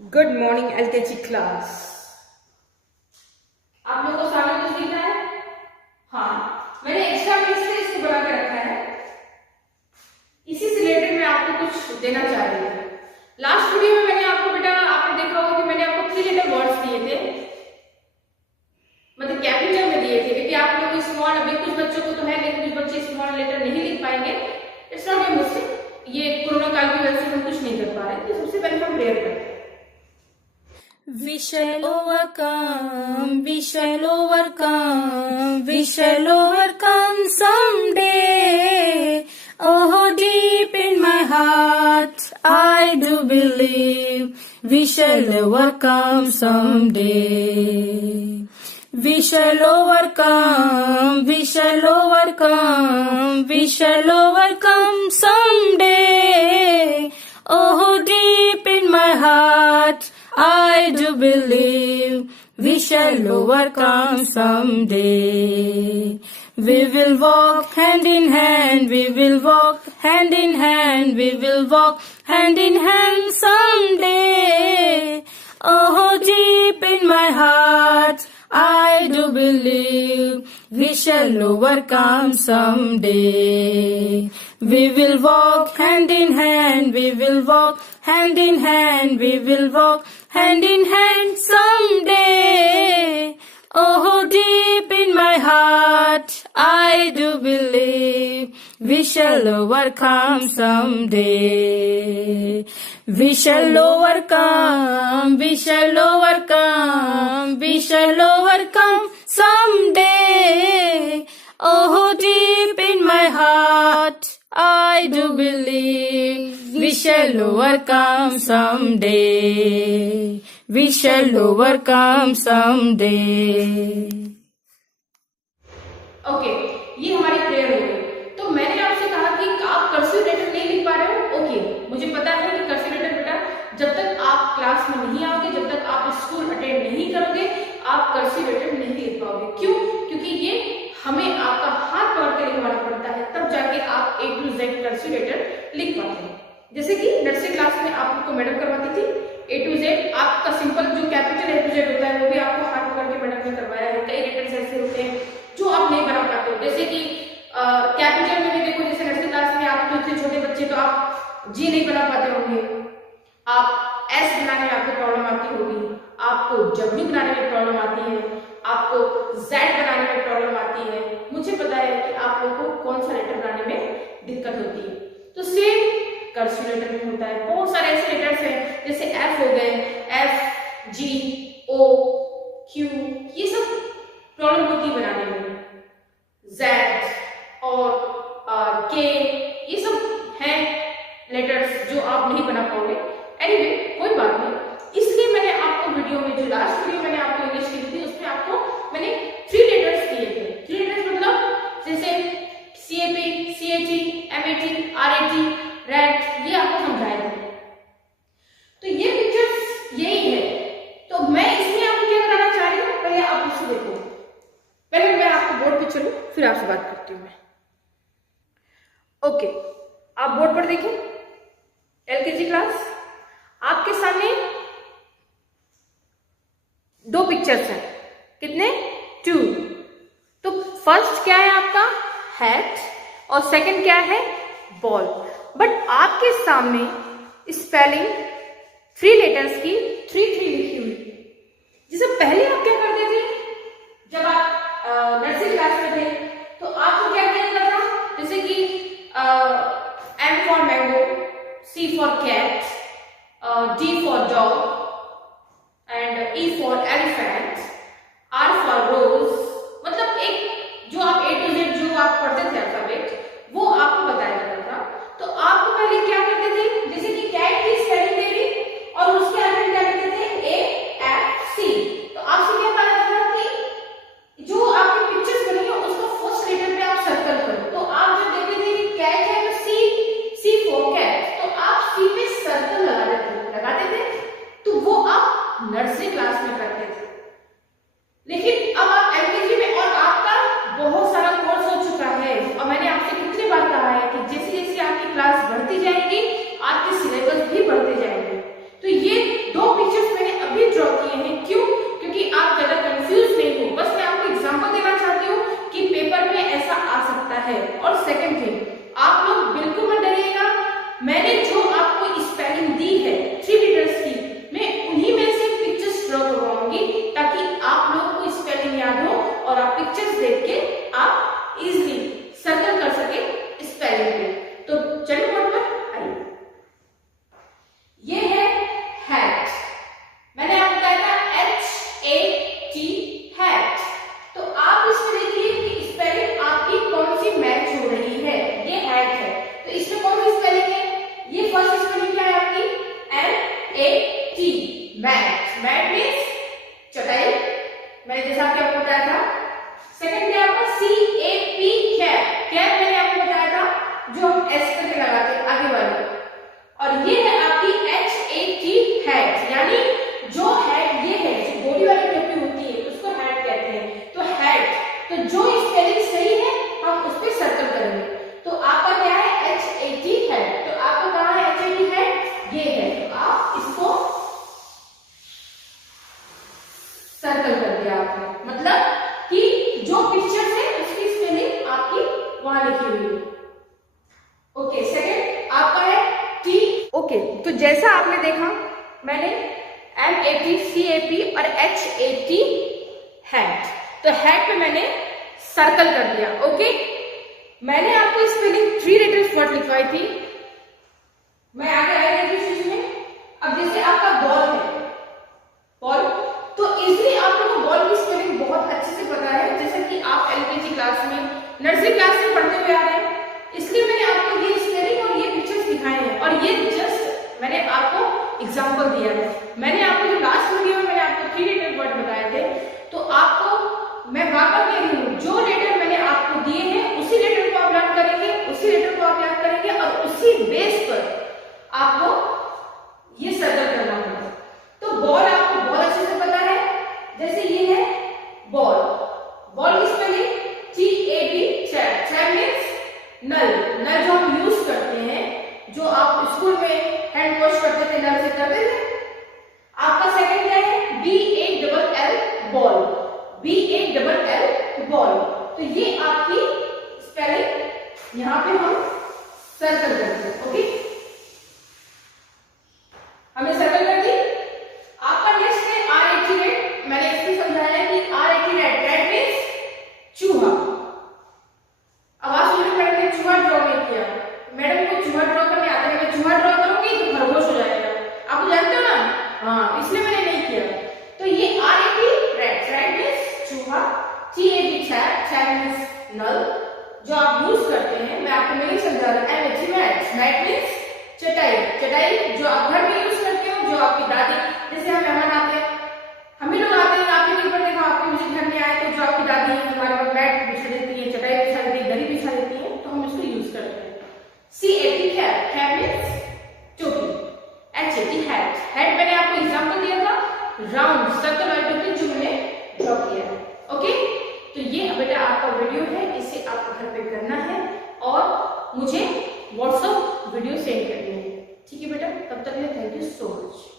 Good morning LKG class. आप लोगों को सामने कुछ दिख रहा है? हाँ, मैंने एक्स्ट्रा पेज से इसको बना के रखा है। इसी से रिलेटेड मैं आपको कुछ देना चाह रही हूँ। लास्ट वीडियो में मैंने आपको बेटा आपने देखा होगा कि मैंने आपको 3 लेटर वर्ड्स दिए थे, मतलब कैपिटल में दिए थे, क्योंकि आप लोग स्मॉल, अभी कुछ बच्चों को तो है लेकिन कुछ बच्चे स्मॉल लेटर नहीं लिख पाएंगे। इट्स नॉट ए मुझसे, ये कोरोना काल की वजह से हम कुछ नहीं कर पा रहे, तो सबसे पहले हम प्रेयर करते हैं। We shall overcome, we shall overcome, we shall overcome someday. Oh, deep in my heart, I do believe we shall overcome someday. We shall overcome, we shall overcome, we shall overcome someday. Oh, deep in my heart, I do believe we shall overcome someday. We will walk hand in hand, we will walk hand in hand, we will walk hand in hand someday. Oh, deep in my heart, I do believe we shall overcome someday. We will walk hand in hand, we will walk hand in hand, we will walk hand in hand someday. Oh, deep in my heart, I do believe we shall overcome someday. We shall overcome, we shall overcome, we shall overcome someday. Oh, deep in my heart, I do believe we shall overcome someday. We shall overcome someday. Okay, ये हमारी prayer हो गई। तो मैंने आपसे कहा कि आप कर्सिव लेटर नहीं लिख पा रहे हो। ओके, मुझे पता है कि कर्सिव लेटर बेटा जब तक आप क्लास में नहीं आओगे, जब तक आप स्कूल अटेंड नहीं करोगे, आप कर्सिव लेटर नहीं लिख पाओगे। क्यों? क्योंकि ये हमें आपका हाथ पकड़ के लिखवाना पड़ता है, तब जाके आप A to Z cursive letter लिख पाते हैं। जैसे कि नर्सरी क्लास में आप लोग को मैडम करवाती थी A to Z, आपका सिंपल जो कैपिटल A to Z होता है वो भी आपको हाथ पकड़ के मैडम ने करवाया है। कई लेटर्स ऐसे होते हैं जो आप नहीं बना पाते हो, जैसे कि कैपिटल में भी देखो, जैसे नर्सरी क्लास में आप जो थे छोटे बच्चे तो आप जी नहीं बना पाते होंगे, आप एस बनाने में आपको प्रॉब्लम आती होगी, आपको डब्ल्यू बनाने में प्रॉब्लम आती है, आपको जेड बनाने में प्रॉब्लम आती है। मुझे पता है कि आप लोगों को कौन सा लेटर बनाने में दिक्कत होती है। तो सेम कर्सिव लेटर में होता है। बहुत सारे ऐसे लेटर्स हैं जैसे एफ हो गए, एफ, जी, ओ, क्यू, ये सब प्रॉब्लम होती है बनाने में। जेड और के, ये सब हैं लेटर्स जो आप नहीं बना पाओगे। एनीवे, कोई बात नहीं, इसलिए मैंने आपको वीडियो में, जो लास्ट वीडियो मैंने आपको इंग्लिश की दी थी, उसमें आपको मैंने 3 लेटर्स दिए थे। 3 लेटर्स मतलब जैसे CAP, CAT, MAT, RAT, RAT, ये आपको समझाए थे। तो ये पिक्चर्स यही है। तो मैं इसमें आपको क्या कराना चाह रही हूँ, पहले आप इसे देखो। पहले मैं आपको बोर्ड पे चलूं, फिर आपसे बात करती हूँ मैं। ओके, आप बोर्ड पर देखें, एलकेजी क्लास, आपके सामने 2 पिक्चर्स हैं। कितने? 2। तो फर्स्ट क्या है आपका? हैट, और सेकंड क्या है? बॉल। बट आपके सामने स्पेलिंग 3 लेटर्स की 3 लिखी हुई है। जैसे पहले आप क्या करते थे, जब आप नर्सरी क्लास में थे तो आपको क्या किया जाता था, जैसे कि M for mango, C for cat, D for dog and E for elephant, R for rose. मतलब एक जो आप A to Z जो आप पढ़ते थे अल्फाबेट, वो आपको बताया जाता था। तो आपको पहले क्या करते थे, जैसे कि कैट की स्पेलिंग दे दी और उसके आगे क्या लिखते थे? AFC। तो आपसे क्या कहा जाता था कि जो आपकी पिक्चर्स बनी है उसको फर्स्ट लेटर पे आप सर्कल करो। तो आप जब देखते थे कि कैट है तो C फॉर कैट, तो आप C पे सर्कल लगाते थे। तो वो आप नर्सरी क्लास में करते थे। लेकिन अब आप एलकेजी में, और आपका बहुत सारा कोर्स हो चुका है, और मैंने आपसे कितनी बार कहा है कि जैसे जैसे आपकी क्लास बढ़ती जाएगी आपके सिलेबस भी बढ़ते जाएंगे। तो ये 2 पिक्चर दी है 3 लीटर्स की, मैं उन्हीं में से पिक्चर्स ड्रॉ करवाऊंगी ताकि आप लोग को स्पेलिंग याद हो और आप पिक्चर्स देख के आप इजीली सर्कल कर सके स्पेलिंग पे। तो चलिए बोर्ड पर आइए। ये है हैट, मैंने आपको बताया था HAT हैट। तो आप इसमें देखिए कि स्पेलिंग आपकी कौन सी मैच हो रही है। ये हैट है तो इसमें कौन सी स्पेलिंग है, ये फर्स्ट स्पेलिंग क्या है आपकी MAT मैट। मैट मीन्स चटाई, मैंने जैसा कि आपको बताया था। सेकंड क्या है आपका CAP कैप, कैप मैंने आपको बताया था जो हम एस करके लगाते हैं आगे वाले। और ये है आपकी HAT हैट, यानी जो हैट ये है जो गोली वाली टोपी होती है उसको हैट कहते हैं। तो हैट, तो जो स्पेलिंग सही है हम उस पर सर्कल करेंगे। तो आपका क्या है HAT हैट, तो आपका कहाँ है HAT हैट, ये है, तो आप इसको सर्कल कर दिया आपने, मतलब कि जो पिक्चर है उसकी स्पेलिंग आपकी वहां लिखी हुई है। ओके, सेकंड आपका है T। ओके, तो जैसा आपने देखा मैंने MAT CAP और HAT हैट, तो हैट पे मैंने सर्कल कर दिया। ओके, मैंने आपको स्पेलिंग 3 लेटर्स वर्ड लिखवाई थी, मैं आगे आएगा में। अब जैसे आपका बॉल है, बॉल, तो इजीली आप लोगों को बॉल की स्पेलिंग बहुत अच्छे से पता है, जैसा कि आप LKG क्लास में, नर्सरी क्लास में पढ़ते हुए आ रहे हैं, इसलिए मैंने आपको ये स्पेलिंग और ये पिक्चर्स दिखाए हैं। और ये जस्ट मैंने आपको एग्जांपल दिया है। मैंने आपको जो लास्ट वीडियो में मैंने आपको 3 लेटर वर्ड बताए थे, तो आपको मैं बार-बार कह रही हूँ, जो लेटर मैंने आपको दिए हैं उसी लेटर को आप याद करेंगे, उसी लेटर को आप याद करेंगे और उसी बेस पर आपको ये सर्कल करना होगा। तो बॉल आपको बहुत अच्छे से पता है, जैसे ये है बॉल, बॉल की spelling TAB chat, chat means null, null जो हम यूज करते हैं, जो आप स्कूल में हैंड वॉश करते थे नल से करते थे। आपका सेकंड क्या है BALL बॉल, BALL बॉल, तो ये आपकी स्पेलिंग यहाँ पे हम सर्कल करते हैं। ओके, हमने सर्कल कर दी। आपका नेक्स्ट है RAT रेड, मैंने इसमें समझाया कि RAT रेड, रेड मीन्स चूहा। आवाज सुनने मैडम ने चूहा ड्रॉ नहीं किया, मैडम को चूहा ड्रॉ करने आता है, मैं चूहा ड्रॉ करूंगी तो खरगोश हो जाएगा, आप जानते हो ना, हाँ, इसलिए मैंने नहीं किया। तो ये RAT रेड, रेड मीन्स चूहा, TAB चैट, चैट मीन्स नल, जो आप यूज करते हैं, मैं आपको नहीं समझा रहा। MAT मैट, मैट मीन्स चटाई, चटाई जो आप घर में यूज करते हो, जो आपकी दादी, जैसे हम मेहमान आते हैं, हम ही लोग आते हैं, आपने कहीं पर देखा, आपके मुझे घर में आए तो जो आपकी दादी है हमारे पास मैट बिछा देती है, चटाई बिछा देती है, दरी बिछा देती है, तो हम इसको यूज करते हैं। CAP कैप, कैप मीन्स टोपी। HAT हैट, हैट मैंने आपको एग्जांपल दिया था, राउंड सर्कल वाली टोपी जो मैंने ड्रॉ किया है। ओके, तो ये बेटा आपका वीडियो है, इसे आपको घर पे करना है और मुझे व्हाट्सएप वीडियो सेंड करनी है। ठीक है बेटा, तब तक के लिए थैंक यू सो मच।